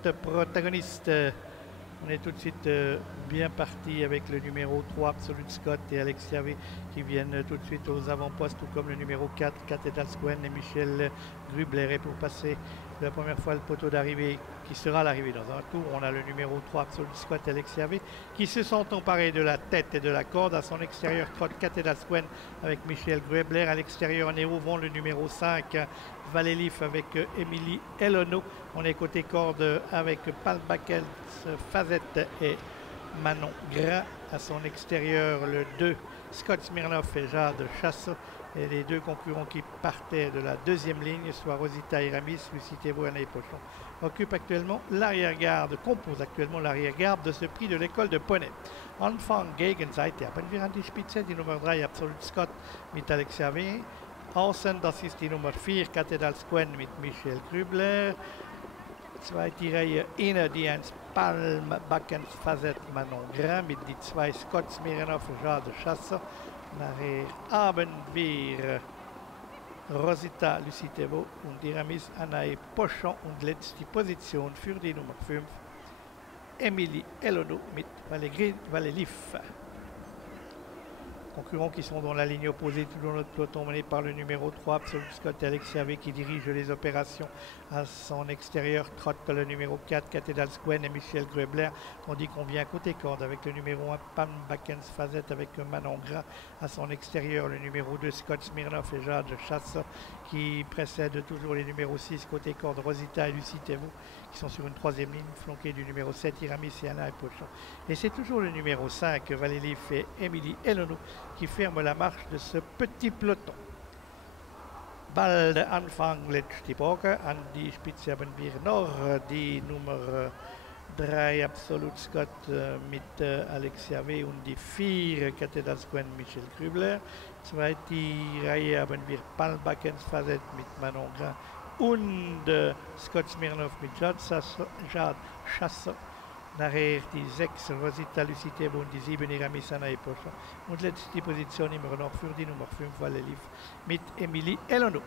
Scott protagoniste. On est tout de suite bien parti avec le numéro 3, Absolute Scott et Alexia V qui viennent tout de suite aux avant-postes, tout comme le numéro 4, Cathedral Squen et Michel Grubler. Et pour passer la première fois le poteau d'arrivée, qui sera l'arrivée dans un tour, on a le numéro 3, Absolute Scott et Alexia V qui se sont emparés de la tête et de la corde. À son extérieur, trotte Cathedral Squen avec Michel Grubler. À l'extérieur, en héros vont le numéro 5, Valélif avec Émilie Elono. On est côté corde avec Palbakel, Fazette et Manon Gras. À son extérieur, le 2, Scott Smirnoff et Jade Chassot. Et les deux concurrents qui partaient de la deuxième ligne, soit Rosita Iramis, Lucie Thévaux et Anaïs Pochon, occupent actuellement l'arrière-garde, composent actuellement l'arrière-garde de ce prix de l'école de Poney. Anfang Gegenseite, haben wir an die Spitze, die Nummer 3, Absolute Scott mit Alexia V. Außen, das ist die Nummer 4, Cathedral Squen mit Michel Grubler. Zweite Reihe innen die 1 Palm Backens Fazette Manon Gras mit die 2 Scott Smirnoff Jade Chassot. Nachher haben wir Rosita Lucie Thévaux und Iramis Anaïs Pochon und letzte Position für die Nummer 5 Émilie Elono mit Valélif. Concurrents qui sont dans la ligne opposée, toujours notre peloton mené par le numéro 3, Absolute Scott et Alexia V qui dirige les opérations. À son extérieur, trotte le numéro 4, Cathedral Squen et Michel Grubler, tandis qu'on vient côté corde avec le numéro 1, Pam Backens Fazette avec Manon Gras. À son extérieur, le numéro 2, Scott Smirnoff et Jade Chassot qui précèdent toujours les numéros 6, côté corde, Rosita et Lucie Thévaux qui sont sur une troisième ligne, flanquée du numéro 7, Iramis et Anaïs Pochon. Et c'est toujours le numéro 5, Valélif et Émilie Elono qui ferme la marche de ce petit peloton. Bald Anfang letzte Woche, an die Spitze haben wir noch die Nummer 3 Absolute Scott mit Alexia V und die 4 Cathedral Squen Michel Grubler. Zweite Reihe haben wir Palbackens Fazette mit Manon Gras und Scott Smirnoff mit Jade Chassot. Nachher die 6 Rosita Lucie Thévaux und die 7 Iramis Anaïs Pochon. Und letzte Position immer noch für die Nummer 5 Valélif mit Émilie Elono.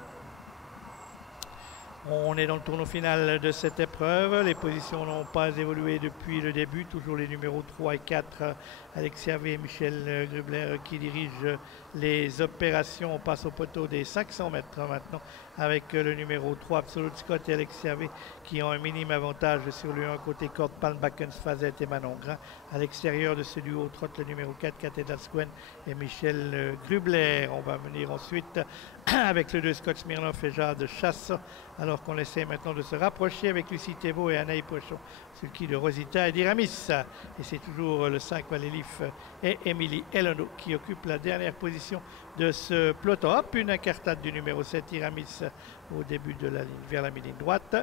On est dans le tournoi final de cette épreuve. Les positions n'ont pas évolué depuis le début. Toujours les numéros 3 et 4, Alexia V et Michel Grubler qui dirigent les opérations. On passe au poteau des 500 mètres maintenant avec le numéro 3, Absolute Scott et Alexia V qui ont un minime avantage sur le 1 côté corde, Palm Backens Fazette et Manon Gras. À l'extérieur de ce duo, trotte le numéro 4, Cathedral Squen et Michel Grubler. On va venir ensuite avec le 2 Scott Smirnoff et Jade Chassot, alors qu'on essaie maintenant de se rapprocher avec Lucie Thévaux et Anaïs Pochon, sur qui de Rosita et d'Iramis. Et c'est toujours le 5 Valélif et Émilie Elono qui occupent la dernière position de ce peloton. Hop, une incartade du numéro 7 Iramis au début de la ligne, vers la mi-ligne droite.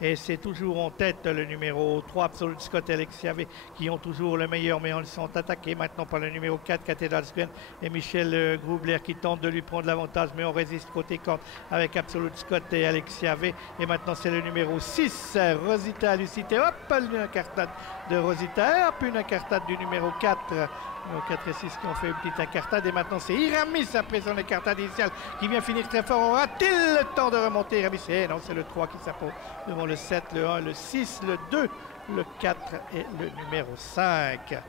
Et c'est toujours en tête le numéro 3, Absolute Scott et Alexia V, qui ont toujours le meilleur, mais ils sont attaqués maintenant par le numéro 4, Cathedral Squen et Michel Grubler, qui tente de lui prendre l'avantage, mais on résiste côté corde avec Absolute Scott et Alexia V. Et maintenant, c'est le numéro 6, Rosita Lucie Thévaux. Hop, une incartade de Rosita, et hop, une incartade du numéro 4. Numéro 4 et 6 qui ont fait une petite incartade. Et maintenant, c'est Iramis, après son incartade initiale, qui vient finir très fort. Aura-t-il le temps de remonter, Iramis? Et non, c'est le 3 qui s'impose devant le 7, le 1, le 6, le 2, le 4 et le numéro 5.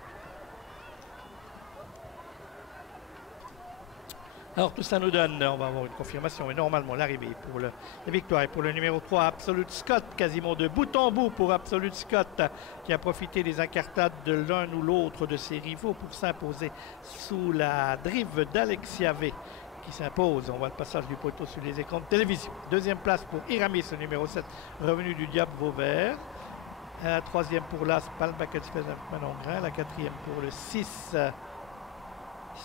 Alors tout ça nous donne, on va avoir une confirmation, mais normalement l'arrivée pour la victoire est pour le numéro 3, Absolute Scott, quasiment de bout en bout pour Absolute Scott, qui a profité des incartades de l'un ou l'autre de ses rivaux pour s'imposer sous la drive d'Alexia V, qui s'impose. On voit le passage du poteau sur les écrans de télévision. Deuxième place pour Iramis, le numéro 7, revenu du Diable Vauvert. La troisième pour l'As, Palbackens Manon Gras. La quatrième pour le 6,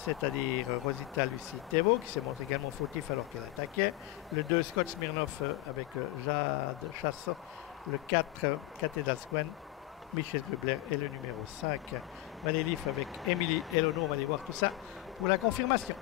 c'est-à-dire Rosita Lucie Thévaux, qui s'est montré également fautif alors qu'elle attaquait. Le 2, Scott Smirnoff avec Jade Chassot. Le 4, Cathedral Squen, Michel Grubler. Et le numéro 5, Valélif avec Émilie Elono. On va aller voir tout ça pour la confirmation.